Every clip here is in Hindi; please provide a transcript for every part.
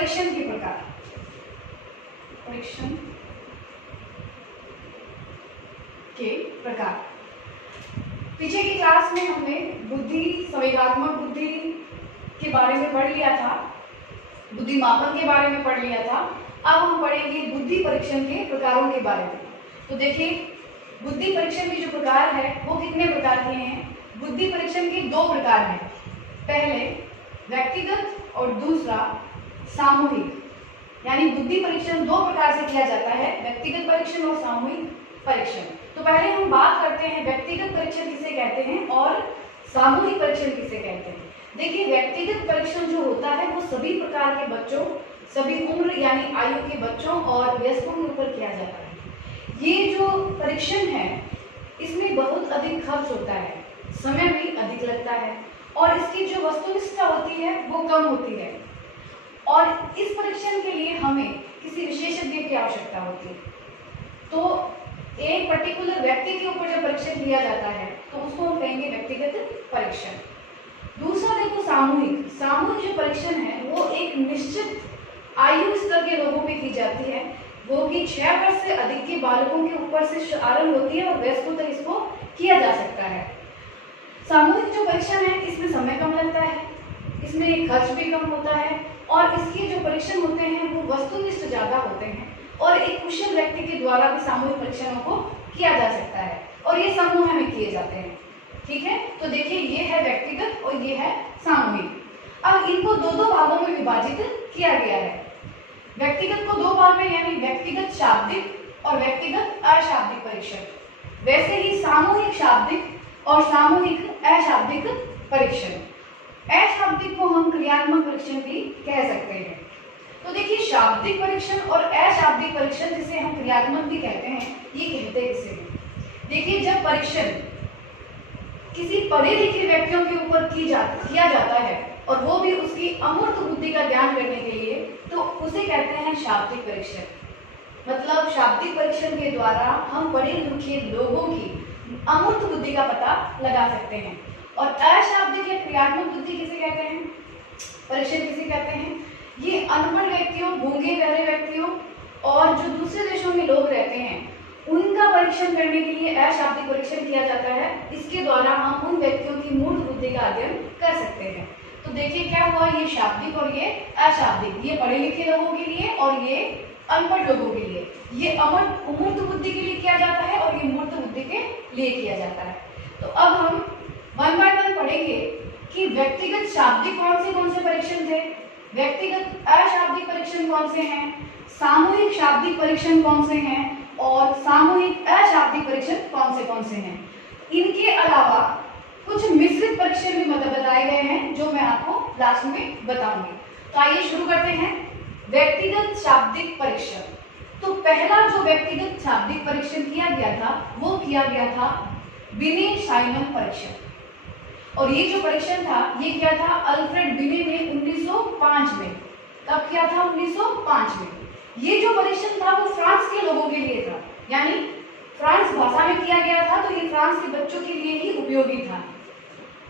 परीक्षण के प्रकार। परीक्षण के प्रकार पीछे की क्लास में हमने बुद्धि, संवेगात्मक बुद्धि के बारे में पढ़ लिया था, बुद्धिमापन के बारे में पढ़ लिया था। अब हम पढ़ेंगे बुद्धि परीक्षण के प्रकारों के बारे में। तो देखिए, बुद्धि परीक्षण के जो प्रकार है वो कितने प्रकार के हैं। बुद्धि परीक्षण के दो प्रकार हैं, पहले व्यक्तिगत और दूसरा सामूहिक। यानी बुद्धि परीक्षण दो प्रकार से किया जाता है, व्यक्तिगत परीक्षण और सामूहिक परीक्षण। तो पहले हम बात करते हैं व्यक्तिगत परीक्षण किसे कहते हैं और सामूहिक परीक्षण किसे कहते हैं। देखिए, व्यक्तिगत परीक्षण जो होता है वो सभी प्रकार के बच्चों, सभी उम्र यानी आयु के बच्चों और वयस्कों के ऊपर किया जाता है। ये जो परीक्षण है इसमें बहुत अधिक खर्च होता है, समय भी अधिक लगता है और इसकी जो वस्तुनिष्ठता होती है वो कम होती है। और इस परीक्षण के लिए हमें किसी विशेषज्ञ की आवश्यकता होती है। तो एक पर्टिकुलर व्यक्ति के ऊपर जब परीक्षण किया जाता है तो उसको हम कहेंगे व्यक्तिगत परीक्षण। दूसरा देखो सामूहिक। सामूहिक जो परीक्षण है वो एक निश्चित आयु स्तर के लोगों पे की जाती है, वो कि 6 वर्ष से अधिक के बालकों के ऊपर से आरंभ होती है और वयस्कों तक इसको किया जा सकता है। सामूहिक जो परीक्षण है इसमें समय कम लगता है, इसमें खर्च भी कम होता है और इसके जो परीक्षण होते हैं वो वस्तुनिष्ठ ज्यादा होते हैं और एक कुशल व्यक्ति के द्वारा भी सामूहिक परीक्षणों को किया जा सकता है और ये समूह में किए जाते हैं। ठीक है, तो देखिए ये है व्यक्तिगत और ये है सामूहिक। अब इनको दो दो भागों में विभाजित किया गया है। व्यक्तिगत को दो भाग में यानी व्यक्तिगत शाब्दिक और व्यक्तिगत अशाब्दिक परीक्षण। वैसे ही सामूहिक शाब्दिक और सामूहिक अशाब्दिक परीक्षण। अशाब्दिक को हम क्रियात्मक परीक्षण भी कह सकते हैं। तो देखिए, शाब्दिक परीक्षण और अशाब्दिक परीक्षण जिसे हम क्रियात्मक भी कहते हैं, ये कहते किसे हैं। देखिए, जब परीक्षण किसी पढ़े लिखे व्यक्तियों के ऊपर किया जाता है और वो भी उसकी अमूर्त बुद्धि का ज्ञान करने के लिए, तो उसे कहते हैं शाब्दिक परीक्षण। मतलब शाब्दिक परीक्षण के द्वारा हम पढ़े लिखे लोगों की अमूर्त बुद्धि का पता लगा सकते हैं। और अशाब्दिक या क्रियात्मक बुद्धि किसे कहते हैं, परीक्षण किसे कहते हैं, ये अनपढ़ व्यक्तियों, गूंगे बहरे व्यक्तियों और जो दूसरे देशों में लोग रहते हैं उनका परीक्षण करने के लिए अशाब्दिक परीक्षण किया जाता है। इसके द्वारा हम उन व्यक्तियों की मूल बुद्धि का अध्ययन कर सकते हैं। तो देखिए क्या हुआ, ये शाब्दिक और ये अशाब्दिक, ये पढ़े लिखे लोगों के लिए और ये अनपढ़ लोगों के लिए। ये अमूर्त बुद्धि के लिए किया जाता है और ये मूर्त बुद्धि के लिए किया जाता है। तो अब हम वन बाय वन पढ़ेंगे कि व्यक्तिगत शाब्दिक कौन से परीक्षण थे, व्यक्तिगत अशाब्दिक परीक्षण कौन से हैं, सामूहिक शाब्दिक परीक्षण कौन से हैं और सामूहिक अशाब्दिक परीक्षण कौन से हैं। इनके अलावा कुछ मिश्रित परीक्षण भी बताए गए हैं जो मैं आपको लास्ट में बताऊंगी। तो आइए शुरू करते हैं व्यक्तिगत शाब्दिक परीक्षण। तो पहला जो व्यक्तिगत शाब्दिक परीक्षण किया गया था वो किया गया था बिने साइमन परीक्षण। और ये जो परीक्षण था ये किया था अल्फ्रेड बिने ने 1905 में। कब किया था? 1905 में। ये जो परीक्षण था वो फ्रांस के लोगों के लिए था, यानी फ्रांस भाषा में किया गया था, तो ये फ्रांस के बच्चों के लिए ही उपयोगी था।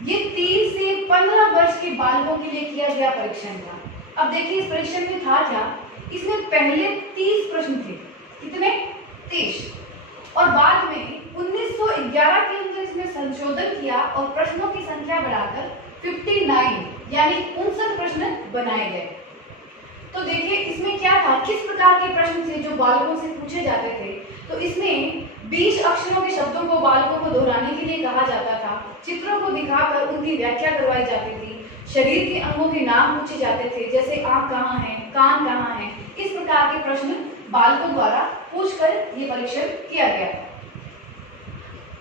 ये 3 से 15 वर्ष के बालकों के लिए किया गया परीक्षण था। अब देखिए इस परीक्षण में था क्या, इसमें पहले 30 प्रश्न थे। कितने? 30। और बाद में 1911 के अंदर इसमें संशोधन किया और प्रश्नों की संख्या बढ़ाकर 59 यानी 59 प्रश्न बनाए गए। तो देखिए इसमें क्या था, किस प्रकार के प्रश्न थे जो बालकों से पूछे जाते थे। तो इसमें 20 अक्षरों के शब्दों को बालकों को दोहराने के लिए कहा जाता था, चित्रों को दिखाकर उनकी व्याख्या करवाई जाती थी, शरीर के अंगों के नाम पूछे जाते थे, जैसे आंख कहाँ है, कान कहाँ है। इस प्रकार के प्रश्न बालकों द्वारा पूछकर ये परीक्षण किया गया था।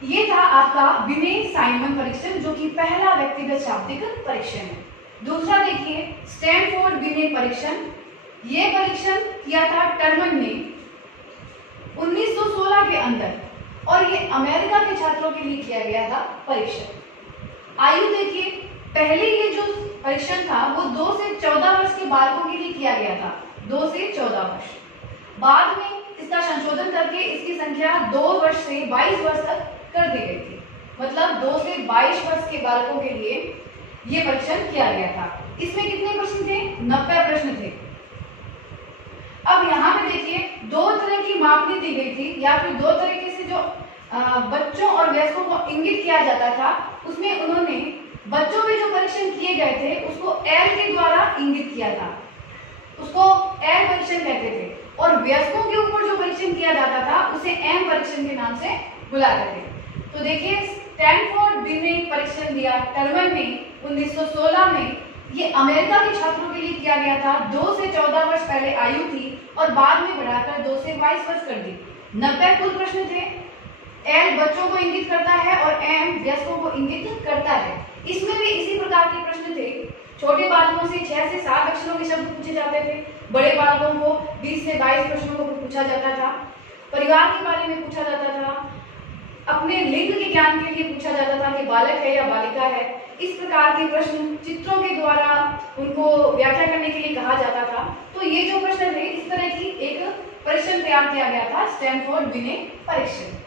ये था आपका बिने साइमन परीक्षण जो कि पहला व्यक्तिगत शाब्दिक परीक्षण है। दूसरा देखिए स्टैनफोर्ड बिने परीक्षण। ये परीक्षण किया था टर्मन ने 1916 के अंदर और ये अमेरिका के छात्रों के लिए किया गया था परीक्षण। आयु देखिए, पहले ये जो परीक्षण था वो 2 से 14 वर्ष के बालकों के लिए किया गया था, 2 से 14 वर्ष। बाद में इसका संशोधन करके इसकी संख्या 2 वर्ष से 22 वर्ष तक कर दी गई थी। मतलब 2 से 22 वर्ष के बालकों के लिए ये परीक्षण किया गया था। इसमें कितने प्रश्न थे? 90 प्रश्न थे। अब यहाँ पे देखिए दो तरह की मापनी दी गई थी, या फिर दो तरीके से जो बच्चों और वयस्कों को इंगित किया जाता था, उसमें उन्होंने बच्चों में जो परीक्षण किए गए थे उसको एल के द्वारा इंगित किया था, उसको एल परीक्षण कहते थे, और वयस्कों के ऊपर जो परीक्षण किया जाता था उसे एम परीक्षण के नाम से बुलाते थे। तो देखिए स्टैनफोर्ड ने परीक्षण दिया टर्मन ने 1916 में। ये अमेरिका के छात्रों के लिए किया गया था। 2 से 14 वर्ष पहले आयु थी और बाद में बढ़ाकर 2 से 22 वर्ष कर दी। 90 कुल प्रश्न थे। एल बच्चों को इंगित करता है और एम वयस्कों को इंगित करता है। इसमें भी इसी प्रकार के प्रश्न थे। छोटे बालकों से 6 से 7 अक्षरों के शब्द पूछे जाते थे, बड़े बालकों को 20 से 22 प्रश्नों को पूछा जाता था। परिवार के बारे में पूछा जाता था, अपने लिंग के ज्ञान के लिए पूछा जाता था कि बालक है या बालिका है। इस प्रकार के प्रश्न चित्रों के द्वारा उनको व्याख्या करने के लिए कहा जाता था। तो ये जो प्रश्न थे, इस तरह की एक परीक्षण तैयार किया गया था, स्टैनफोर्ड विने परीक्षण।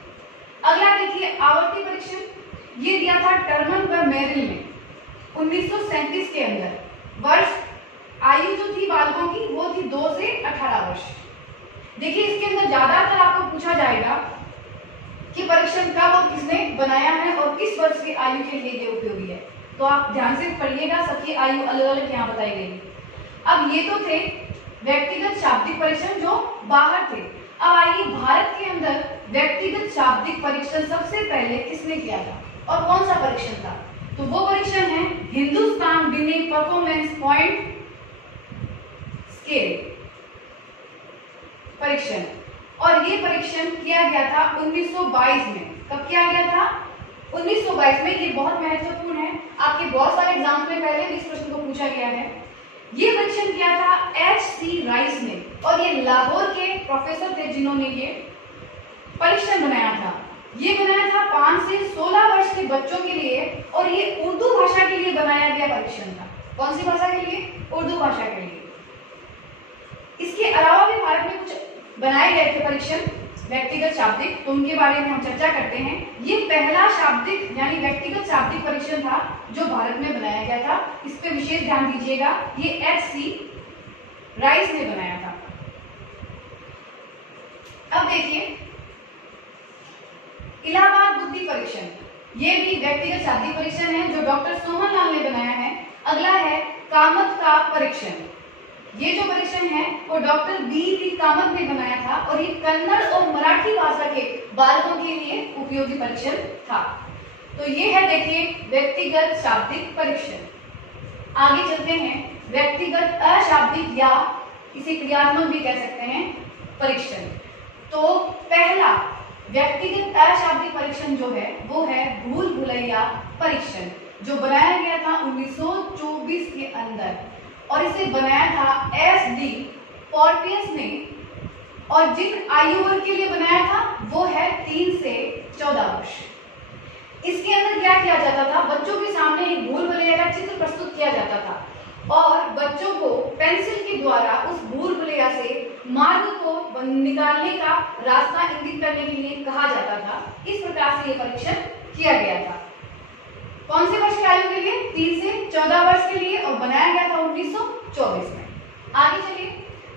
अगला देखिए आवर्ती परीक्षण। ये दिया था टर्मन व मेरिल ने 1937 के अंदर। वर्ष आयु जो थी बालकों की वो थी 2 से 18 वर्ष। देखिए इसके अंदर ज्यादातर आपको पूछा जाएगा कि परीक्षण कब और किसने बनाया है और किस वर्ष की आयु के लिए ये उपयोगी है। तो आप ध्यान से पढ़िएगा, सबकी आयु अलग अलग यहाँ बताई गई। अब ये तो थे व्यक्तिगत शाब्दिक परीक्षण जो बाहर थे। अब आइए भारत के अंदर व्यक्तिगत शाब्दिक परीक्षण सबसे पहले किसने किया था और कौन सा परीक्षण था? तो वो परीक्षण है Hindustan winning performance point scale परीक्षण। और ये परीक्षण किया गया था 1922 में। कब किया गया था? 1922 में। ये बहुत महत्वपूर्ण है, आपके बहुत सारे एग्जाम में पहले भी इस प्रश्न को पूछा गया है। ये परीक्षण किया था H.C. राइस ने, और ये लाहौर के प्रोफेसर थे जिन्होंने ये परीक्षण बनाया था। ये बनाया था 5 से 16 वर्ष के बच्चों के लिए, और ये उर्दू भाषा के लिए बनाया गया परीक्षण था। कौन सी भाषा के लिए? उर्दू भाषा के लिए। इसके अलावा भी भारत में कुछ बनाए गए थे परीक्षण व्यक्तिगत शाब्दिक, तो उनके बारे में हम चर्चा करते हैं। ये पहला शाब्दिक यानी व्यक्तिगत शाब्दिक परीक्षण था जो भारत में बनाया गया था। इस पे विशेष ध्यान दीजिएगा। ये H.C. राइस ने बनाया था। अब देखिए इलाहाबाद बुद्धि परीक्षण। ये भी व्यक्तिगत शाब्दिक परीक्षण है जो डॉक्टर सोहनलाल ने बनाया है। अगला है कामत का परीक्षण। ये जो परीक्षण है वो डॉक्टर बी कामत ने बनाया था, और ये कन्नड़ और मराठी भाषा के बालकों के लिए उपयोगी परीक्षण था। तो ये है देखिए व्यक्तिगत शाब्दिक परीक्षण। आगे चलते हैं व्यक्तिगत अशाब्दिक या इसे क्रियात्मक भी कह सकते हैं परीक्षण। तो पहला व्यक्तिगत अशाब्दिक परीक्षण जो है वो है भूल भुलैया परीक्षण, जो बनाया गया था 1924 के अंदर, और इसे बनाया था S.D. पॉर्टियस ने। और जिन आयु वर्ग के लिए बनाया था वो है 3 से 14 वर्ष। इसके अंदर क्या किया जाता था? बच्चों के सामने एक भूल भुलैया का चित्र प्रस्तुत किया जाता था, और बच्चों को पेंसिल के द्वारा उस भूल भुलैया से मार्ग को निकालने का रास्ता इंगित करने के लिए कहा जाता था। इस प्रकार से ये परीक्षण किया गया था। कौन से वर्ष की आयु के लिए? 3 से 14 वर्ष के लिए, और बनाया गया था 1924 में। आगे चलिए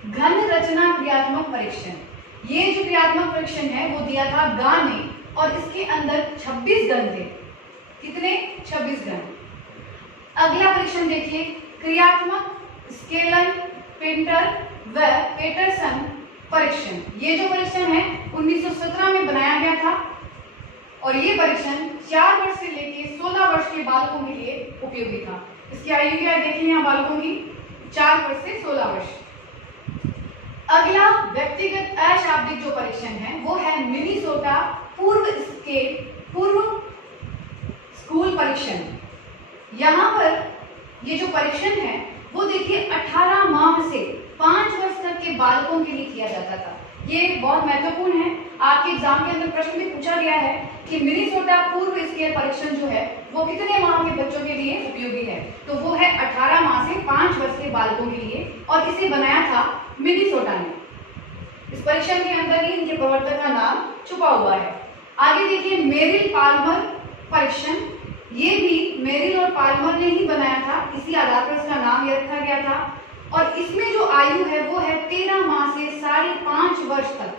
घन रचना क्रियात्मक परीक्षण। ये जो क्रियात्मक परीक्षण है वो दिया था गा ने, और इसके अंदर 26 घन थे। कितने? 26 घन। अगला परीक्षण देखिए क्रियात्मक स्केलन पेंटर व पेटरसन परीक्षण। ये जो परीक्षण है 1917 में बनाया गया था, और ये परीक्षण 4 वर्ष से लेकर 16 वर्ष के बालकों के लिए उपयोगी था। इसकी आयु क्या है देखिए यहाँ बालकों की? 4 वर्ष से 16 वर्ष। अगला व्यक्तिगत अशाब्दिक जो परीक्षण है वो है मिनीसोटा पूर्व स्कूल परीक्षण। यहाँ पर ये जो परीक्षण है वो देखिए 18 माह से 5 वर्ष तक के बालकों के लिए किया जाता था। ये बहुत महत्वपूर्ण है, आपके एग्जाम के अंदर प्रश्न भी पूछा गया है कि मिनीसोटा पूर्व स्केल परीक्षण जो है वो कितने माह के बच्चों के लिए उपयोगी है? तो वो है 18 माह से 5 वर्ष के बालकों के लिए, और इसे बनाया था मिनीसोटा ने। इस परीक्षण के अंदर ही इनके प्रवर्तक का नाम छुपा हुआ है। आगे देखिए मेरिल पाल्मर परीक्षण। ये भी मेरिल और पाल्मर ने ही बनाया था, इसी आधार पर इसका नाम ये रखा गया था। और इसमें जो आयु है वो है 13 माह से वर्ष तक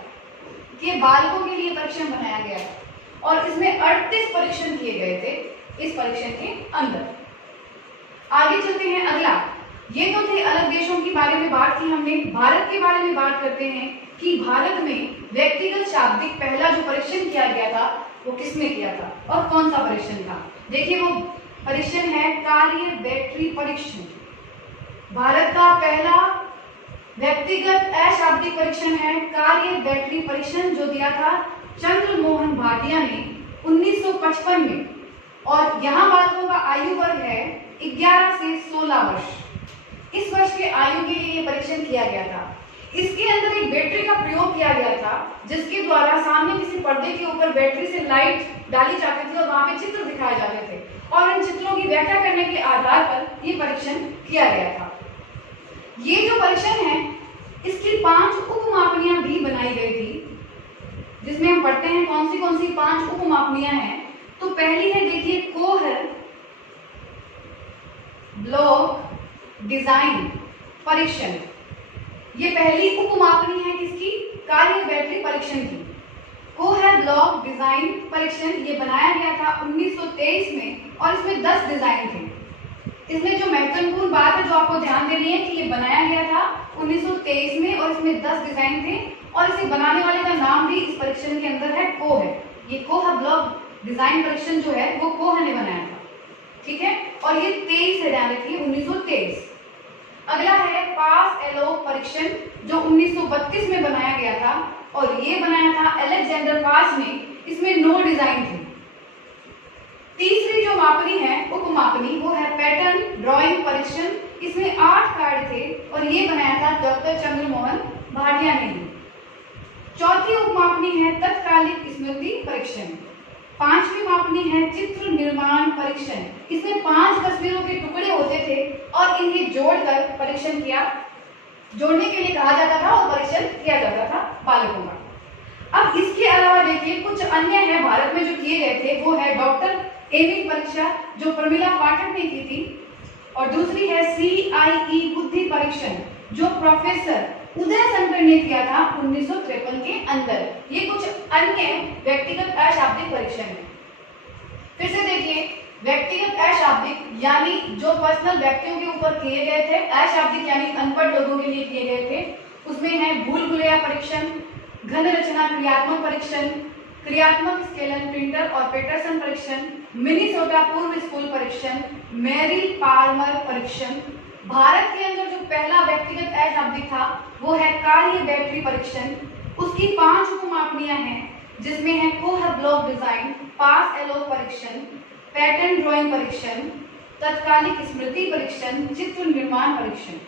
के बालकों के लिए परीक्षण बनाया गया था और इसमें 38 परीक्षण किए गए थे इस परीक्षण के अंदर। आगे चलते हैं अगला। ये तो थे अलग देशों के बारे में बात की हमने। भारत के बारे में बात करते हैं कि भारत में व्यक्तिगत शाब्दिक पहला जो परीक्षण किया गया था वो किसने किया था और कौन सा परीक्षण था। देखिए वो परीक्षण है कार्य बैटरी परीक्षण। भारत का पहला व्यक्तिगत अशाब्दिक परीक्षण है कार्य बैटरी परीक्षण, जो दिया था चंद्र मोहन भाटिया ने 1955 में। और यहाँ बालकों का आयु वर्ग है 11 से 16 वर्ष। इस वर्ष के आयु के लिए ये परीक्षण किया गया था। इसके अंदर एक बैटरी का प्रयोग किया गया था जिसके द्वारा सामने किसी पर्दे के ऊपर बैटरी से लाइट डाली जाती थी और वहां पे चित्र दिखाए जाते थे और इन चित्रों की व्याख्या करने के आधार पर ये परीक्षण किया गया था। ये जो परीक्षण है इसकी 5 उपमापनियां भी बनाई गई थी, जिसमें हम पढ़ते हैं कौन सी 5 उपमापनियां हैं। तो पहली है देखिए कोहर ब्लॉक डिजाइन परीक्षण। ये पहली उपमापनी है किसकी, कार्य बैटरी परीक्षण की। कोहर ब्लॉक डिजाइन परीक्षण ये बनाया गया था 1923 में और इसमें 10 डिजाइन थे। इसमें जो महत्वपूर्ण बात है जो आपको ध्यान देनी है कि ये बनाया गया था 1923 में और इसमें 10 डिजाइन थे और इसे बनाने वाले का नाम भी इस परीक्षण के अंदर है कोह है। ये कोह ब्लॉक डिजाइन परीक्षण जो है वो कोह ने बनाया था, ठीक है। और ये 23 है, ध्यान रखिए 1923। अगला है पास एलो परीक्षण जो 1932 में बनाया गया था और ये बनाया था अलेक्जेंडर पास ने। इसमें 9 डिजाइन थे। तीसरी जो मापनी है उपमापनी वो है पैटर्न ड्राइंग परीक्षण। इसमें 8 कार्ड थे और ये बनाया था डॉक्टर चंद्रमोहन भाटिया ने। चौथी उपमापनी है तत्कालिक स्मृति परीक्षण। 5वीं मापनी है चित्र निर्माण परीक्षण। इसमें 5 तस्वीरों के टुकड़े होते थे और इन्हें जोड़कर परीक्षण किया, जोड़ने के लिए कहा जाता था और परीक्षण किया जाता था बालकों का। अब इसके अलावा देखिए कुछ अन्य है भारत में जो किए गए थे। वो है डॉक्टर एमिल परीक्षा जो प्रमिला पाठक ने की थी और दूसरी है CIE बुद्धि परीक्षण जो प्रोफेसर उदय शंकर ने किया था 1953 के अंदर। ये कुछ अन्य व्यक्तिगत अशाब्दिक परीक्षण है। फिर से देखिए व्यक्तिगत अशाब्दिक यानी जो पर्सनल व्यक्तियों के ऊपर किए गए थे, अशाब्दिक यानी अनपढ़ लोगों के लिए किए गए थे। उसमें है भूल भुलैया परीक्षण, घन रचना क्रियात्मक परीक्षण, क्रियात्मक स्केलन प्रिंटर और पेटरसन परीक्षण, मिनीसोटा पूर्व स्कूल परीक्षण, मैरी पाल्मर परीक्षण। भारत के अंदर जो पहला व्यक्तिगत अशाब्दिक था वो है कार्य बैटरी परीक्षण। उसकी 5 उपमापनियां हैं जिसमें है कोह ब्लॉक डिजाइन, पास एलो परीक्षण, पैटर्न ड्राइंग परीक्षण, तत्कालिक स्मृति परीक्षण, चित्र निर्माण परीक्षण।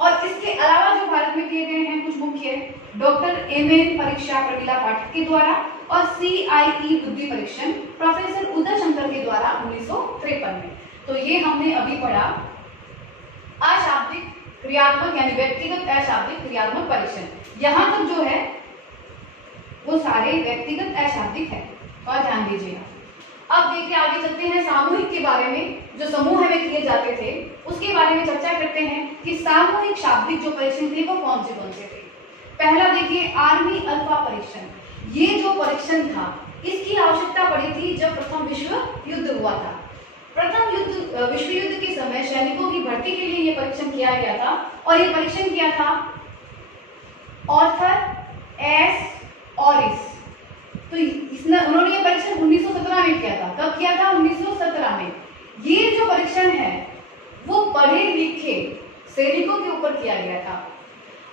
और इसके अलावा जो भारत में किए गए हैं कुछ मुख्य डॉक्टर एमएन परीक्षा प्रमिला पाठक के द्वारा और CIE बुद्धि परीक्षण प्रोफेसर उदय शंकर के द्वारा 1953 में। तो ये हमने अभी पढ़ा अशाब्दिक क्रियात्मक यानी व्यक्तिगत अशाब्दिक क्रियात्मक परीक्षण। यहाँ तक जो है वो सारे व्यक्तिगत अशाब्दिक है और ध्यान दीजिएगा। अब देखिए आगे चलते हैं सामूहिक के बारे में। जो समूह में किए जाते थे उसके बारे में चर्चा करते हैं कि सामूहिक शाब्दिक जो परीक्षण थे वो कौन से थे। पहला देखिए आर्मी अल्फा परीक्षण। ये जो परीक्षण था इसकी आवश्यकता पड़ी थी जब प्रथम विश्व युद्ध हुआ था। प्रथम विश्व युद्ध के समय सैनिकों की भर्ती के लिए ये परीक्षण किया गया था और ये परीक्षण किया था ऑर्थर एस ऑरिस। तो उन्होंने ये परीक्षण 1917 में किया था। कब किया था? 1917 में। ये जो परीक्षण है वो पढ़े लिखे सैनिकों के ऊपर किया गया था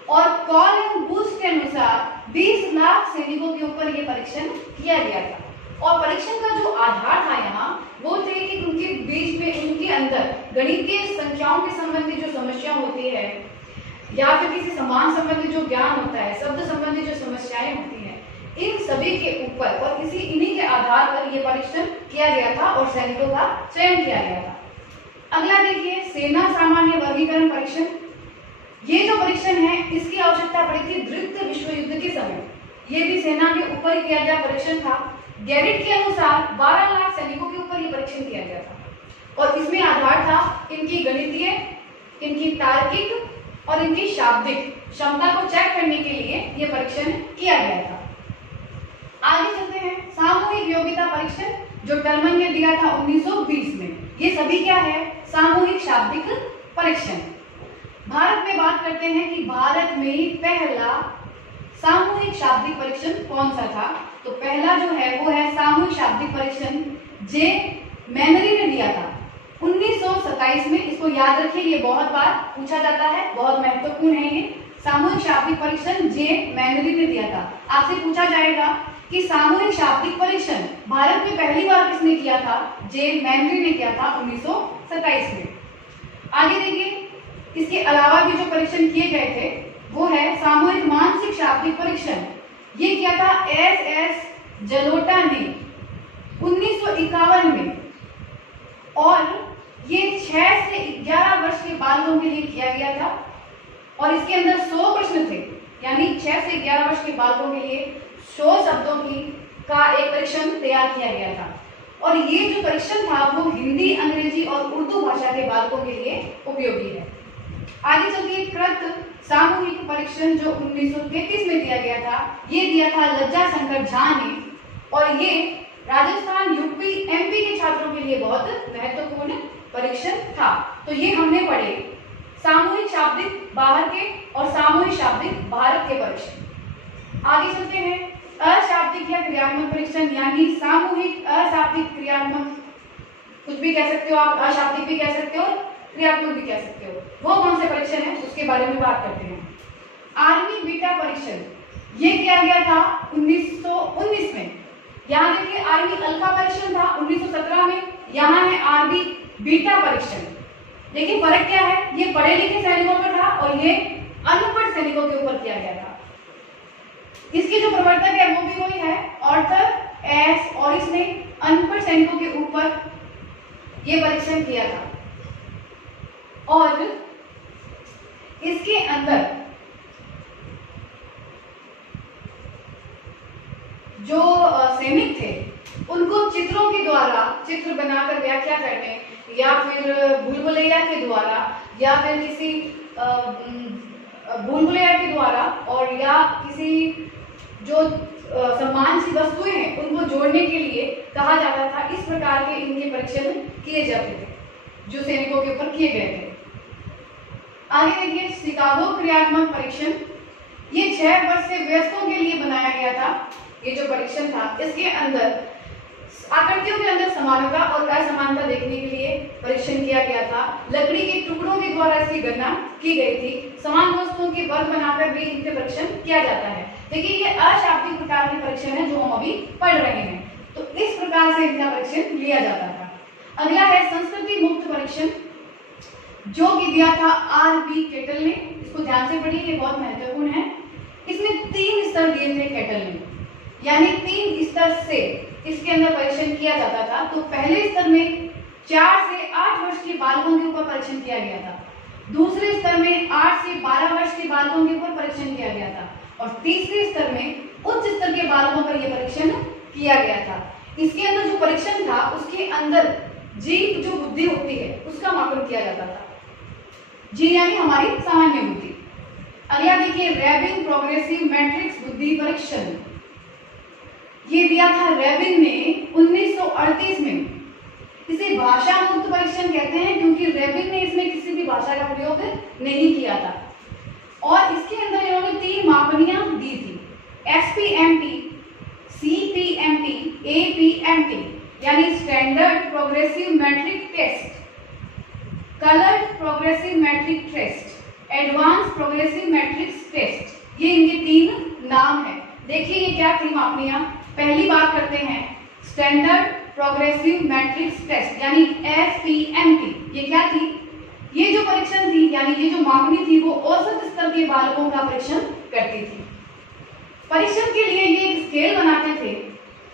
और कॉलिन बूथ के अनुसार 20 लाख सैनिकों के ऊपर ये परीक्षण किया गया था। और परीक्षण का जो आधार था यहाँ वो थे कि उनके बीच में उनके अंदर गणितीय संख्याओं के संबंधी जो समस्या होती है या फिर किसी समान संबंधी जो ज्ञान होता है, शब्द संबंधी जो समस्याएं होती हैं, इन सभी के ऊपर और इन्हीं के आधार पर यह परीक्षण किया गया था और सैनिकों का चयन किया गया था। अगला देखिए सेना सामान्य वर्गीकरण परीक्षण। ये जो परीक्षण है इसकी आवश्यकता पड़ी थी द्वितीय विश्व युद्ध के समय। ये भी सेना के ऊपर किया गया परीक्षण था। गैरेट के अनुसार 12 लाख सैनिकों के ऊपर यह परीक्षण किया गया था और इसमें आधार था इनकी गणितीय, इनकी तार्किक और इनकी शाब्दिक क्षमता को चेक करने के लिए यह परीक्षण किया गया था। आगे चलते हैं, सामूहिक योग्यता परीक्षण जो टर्मन ने दिया था 1920 में। ये सभी क्या है? सामूहिक शाब्दिक परीक्षण। भारत में बात करते हैं कि भारत में पहला सामूहिक शाब्दिक परीक्षण कौन सा था? तो पहला जो है वो है सामूहिक शाब्दिक परीक्षण जे मेमरी ने दिया था 1927 में। इसको याद रखिए, ये बहुत बार पूछा जाता है, बहुत महत्वपूर्ण है ये। सामूहिक शाब्दिक परीक्षण जे मेमरी ने दिया था। आपसे पूछा जाएगा कि सामूहिक शाब्दिक परीक्षण भारत में पहली बार किसने किया था? जे मेमरी ने किया था 1927 में। आगे देखिए, इसके अलावा भी जो परीक्षण किए गए थे वो है सामूहिक मानसिक शाब्दिक परीक्षण। ये किया था एस जलोटा ने 1951 में, और ये 6 से 11 वर्ष के बालकों के लिए किया गया था, और इसके अंदर 100 प्रश्न थे, यानी 6 से 11 वर्ष के बालकों के लिए 100 शब्दों का एक परीक्षण तैयार किया गया था। और ये जो परीक्षण था वो हिंदी, अंग्रेजी और उर्दू भाषा के बालकों के लिए उपयोगी है। आगे चलिए, कृत सामूहिक परीक्षण जो 1933 में दिया गया था, ये दिया था लज्जा शंकर झा ने, और ये राजस्थान, यूपी, एमपी के छात्रों के लिए बहुत महत्वपूर्ण परीक्षण था। तो ये हमने पढ़े सामूहिक शाब्दिक बाहर के और सामूहिक शाब्दिक भारत के परीक्षण। आगे चलते हैं, अशाब्दिक या क्रियात्मक परीक्षण, यानी सामूहिक अशाब्दिक क्रियात्मक, कुछ भी कह सकते हो आप, अशाब्दिक भी कह सकते हो, क्रियात्मक भी कह सकते हो। वो कौन से परीक्षण है उसके बारे में बात करते हैं। आर्मी बीटा परीक्षण, ये किया गया था 1919 में। यहाँ देखिए, आर्मी अल्फा परीक्षण था 1917 में, यहाँ है आर्मी बीटा परीक्षण। लेकिन फर्क क्या है? ये पढ़े लिखे सैनिकों पर था और ये अनपढ़ सैनिकों के ऊपर किया गया था। इसके जो प्रवर्तक है वो भी वही है, ऑर्थर एस, और इसने अनपढ़ सैनिकों के ऊपर ये परीक्षण किया था। और इसके अंदर जो सैनिक थे उनको चित्रों के द्वारा चित्र बनाकर व्याख्या करने, या फिर भूल भुलैया के द्वारा, या फिर किसी भूल भुलैया के द्वारा, और या किसी जो सम्मान सी वस्तुएं हैं उनको जोड़ने के लिए कहा जाता था। इस प्रकार के इनके परीक्षण किए जाते थे जो सैनिकों के ऊपर किए गए थे। आगे देखिए, शिकागो क्रियात्मक परीक्षण, ये 6 वर्ष से वयस्कों के लिए बनाया गया था। ये जो परीक्षण था, इसके अंदर आकृतियों के अंदर समानता और असमानता देखने के लिए परीक्षण किया गया था। लकड़ी के टुकड़ों के द्वारा इसकी गणना की गई थी। समान वस्तुओं के वर्ग बनाकर भी इनके परीक्षण किया जाता है। देखिए, ये अशाब्दिक प्रकार के परीक्षण है जो हम अभी पढ़ रहे हैं। तो इस प्रकार से इनका परीक्षण लिया जाता था। अगला है संस्कृति मुक्त परीक्षण, जो कि दिया था आर.बी. केटल ने। इसको ध्यान से पढ़िए, ये बहुत महत्वपूर्ण है। इसमें 3 स्तर दिए थे केटल ने, यानी 3 स्तर से इसके अंदर परीक्षण किया जाता था। तो पहले स्तर में 4 से 8 वर्ष के बालकों के ऊपर परीक्षण किया गया था। दूसरे स्तर में 8 से 12 वर्ष के बालकों के ऊपर परीक्षण किया गया था, और तीसरे स्तर में उच्च स्तर के बालकों पर यह परीक्षण किया गया था। इसके अंदर जो परीक्षण था उसके अंदर जीव जो बुद्धि होती है उसका मापन किया जाता था। जी यानी हमारी सामान्य बुद्धि। अगला देखिए, रेबिन प्रोग्रेसिव मैट्रिक्स बुद्धि परीक्षण, ये दिया था रेबिन ने 1938 में। इसे भाषा मुक्त परीक्षण कहते हैं क्योंकि रेबिन ने इसमें किसी भी भाषा का प्रयोग नहीं किया था। और इसके अंदर इन्होंने 3 मापनियां दी थी, एसपीएमटी, सीपीएमटी, एपीएमटी, यानी standard progressive matric test, coloured progressive matric test, advance progressive matrix test. ये इनके 3 नाम है। देखिए ये क्या थी मापनियां। पहली बात करते हैं स्टैंडर्ड प्रोग्रेसिव मैट्रिक्स टेस्ट यानी एसपीएमटी। ये क्या थी? ये जो परीक्षण थी यानी ये जो मापनी थी वो औसत स्तर के बालकों का परीक्षण करती थी। परीक्षण के लिए ये एक स्केल बनाते थे,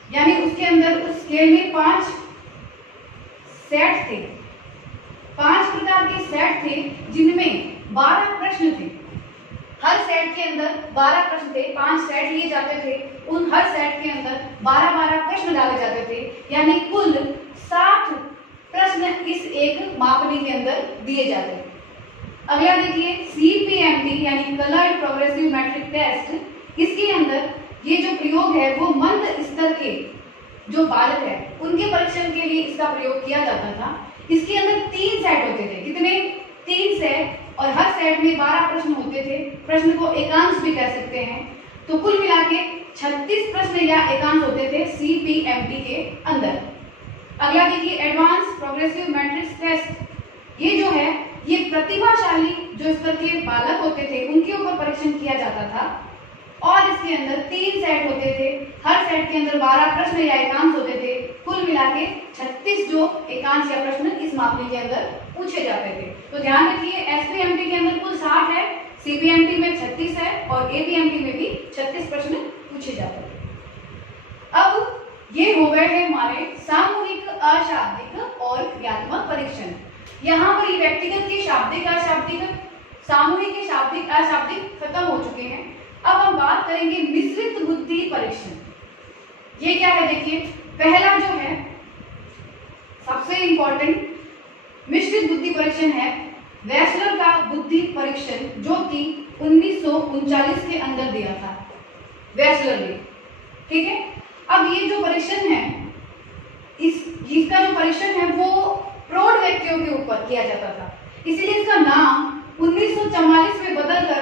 यानी उसके अंदर उस स्केल में 5 सेट थे, 5 प्रकार के सेट थे जिनमें 12 प्रश्न थे। हर सेट के अंदर 12 प्रश्न थे, 5 सेट लिए जाते थे। उन हर सेट के अंदर 12-12 प्रश्न डाले जाते थे, यानी कुल 60 प्रश्न इस एक मापनी के अंदर दिए जाते थे। अगला देखिए CPMT यानी कलर्ड प्रोग्रेसिव मैट्रिक टेस्ट। इसके अंदर ये जो प्रयोग है वो मंद स्तर के जो बालक है उनके परीक्षण के लिए इसका प्रयोग किया जाता था। इसके अंदर 3 सेट होते थे। कितने? 3 सेट, और हर सेट में 12 प्रश्न होते थे। प्रश्न को एकांश भी कह सकते हैं। तो कुल मिला के 36 प्रश्न या एकांश होते थे CPMT के अंदर। अगला देखिए एडवांस प्रोग्रेसिव मैट्रिक्स टेस्ट। ये जो है ये प्रतिभाशाली जो स्तर के बालक होते थे उनके ऊपर परीक्षण किया जाता था, और इसके अंदर 3 सेट होते थे। हर सेट के अंदर 12 प्रश्न या एकांश होते थे। कुल मिला के 36 जो एकांश या प्रश्न इस मामले के अंदर पूछे जाते थे। तो ध्यान रखिए SPMT के अंदर कुल 60 है, CPMT में 36 है, और APMT में भी 36 प्रश्न पूछे जाते थे। अब ये हो गए हैं हमारे सामूहिक, अशाब्दिक और क्रियात्मक परीक्षण। यहाँ पर व्यक्तिगत के शाब्दिक, अशाब्दिक, सामूहिक के शाब्दिक, अशाब्दिक खत्म हो चुके हैं। अब हम बात करेंगे मिश्रित बुद्धि परीक्षण। ये क्या है? देखिए पहला जो है सबसे इंपॉर्टेंट मिश्रित बुद्धि परीक्षण है वेस्लर का बुद्धि परीक्षण, जो कि 1939 के अंदर दिया था वेस्लर ने। ठीक है, अब ये जो परीक्षण है इसका जो परीक्षण है वो प्रौढ़ व्यक्तियों के ऊपर किया जाता था, इसलिए इसका नाम 1944 में बदलकर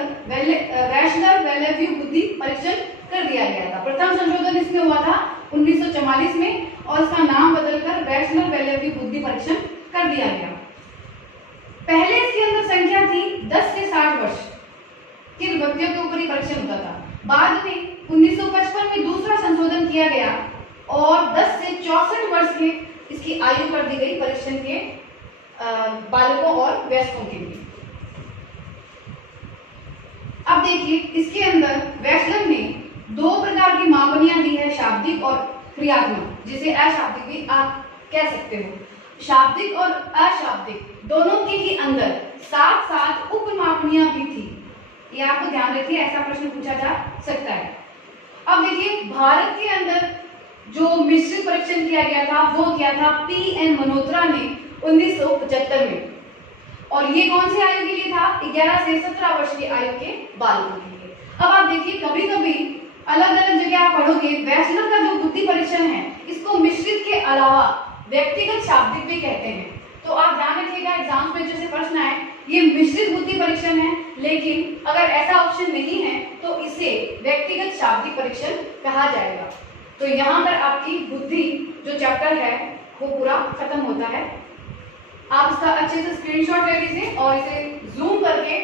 वेस्लर-वेलेव्यू बुद्धि परीक्षण कर दिया गया था। प्रथम संशोधन इसमें हुआ था 1944 में, और इसका नाम बदलकर वेस्लर-वेलेव्यू बुद्धि परीक्षण कर दिया गया। पहले इसके अंदर संख्या थी 10 से 60 वर्ष के व्यक्तियों के ऊपर ही परीक्षण होता था। बाद में 1955 में दूसरा संशोधन किया गया और 10 से 64 वर्ष के इसकी आयु कर दी गई परीक्षण के बालकों और वयस्कों के लिए। अब देखिए इसके अंदर वेस्लर ने 2 प्रकार की मापनियां दी है, शाब्दिक और क्रियात्मक, जिसे अशाब्दिक भी आप कह सकते हो। शाब्दिक और अशाब्दिक दोनों के ही अंदर साथ साथ उप मापनियां भी थी। ये आपको ध्यान रखिए, ऐसा प्रश्न पूछा जा सकता है। अब देखिए भारत के अंदर जो मिश्रित परीक्षण किया गया था वो किया था PN मल्होत्रा ने 1975 में, और ये कौन से आयु के लिए था? 11 से 17 वर्ष की आयु के बालकों के लिए। अब आप देखिए कभी कभी अलग अलग जगह आप पढ़ोगे वेस्लर का जो बुद्धि परीक्षण है इसको मिश्रित के अलावा व्यक्तिगत शाब्दिक भी कहते हैं। तो आप ध्यान रखिएगा एग्जाम में जैसे प्रश्न आए ये मिश्रित बुद्धि परीक्षण है, लेकिन अगर ऐसा ऑप्शन नहीं है तो इसे व्यक्तिगत शाब्दिक परीक्षण कहा जाएगा। तो यहाँ पर आपकी बुद्धि जो चैप्टर है वो पूरा खत्म होता है। आप इसका अच्छे से स्क्रीनशॉट ले लीजिए और इसे जूम करके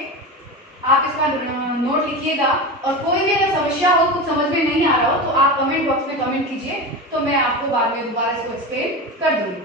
आप इसका नोट लिखिएगा, और कोई भी अगर समस्या हो, कुछ समझ में नहीं आ रहा हो तो आप कमेंट बॉक्स में कमेंट कीजिए, तो मैं आपको बाद में दोबारा इसको एक्सप्लेन कर दूंगी।